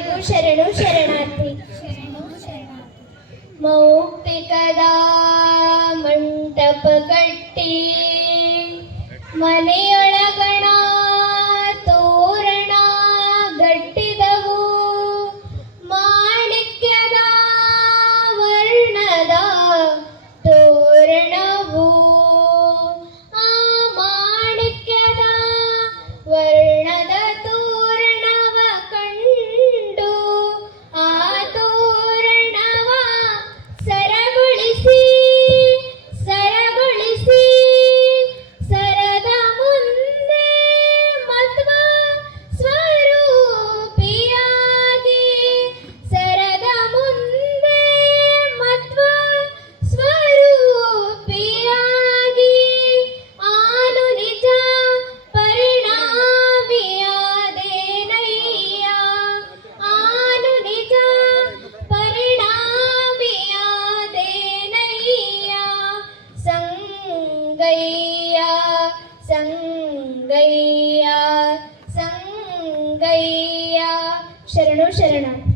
శరణు శరణు శరణార్థి. మౌక్తికదా ಮಂಟಪ ಕಟ್ಟಿ ಮನೆಯ സംഗയ്യ സംഗയ്യ. ശരണു ശരണം.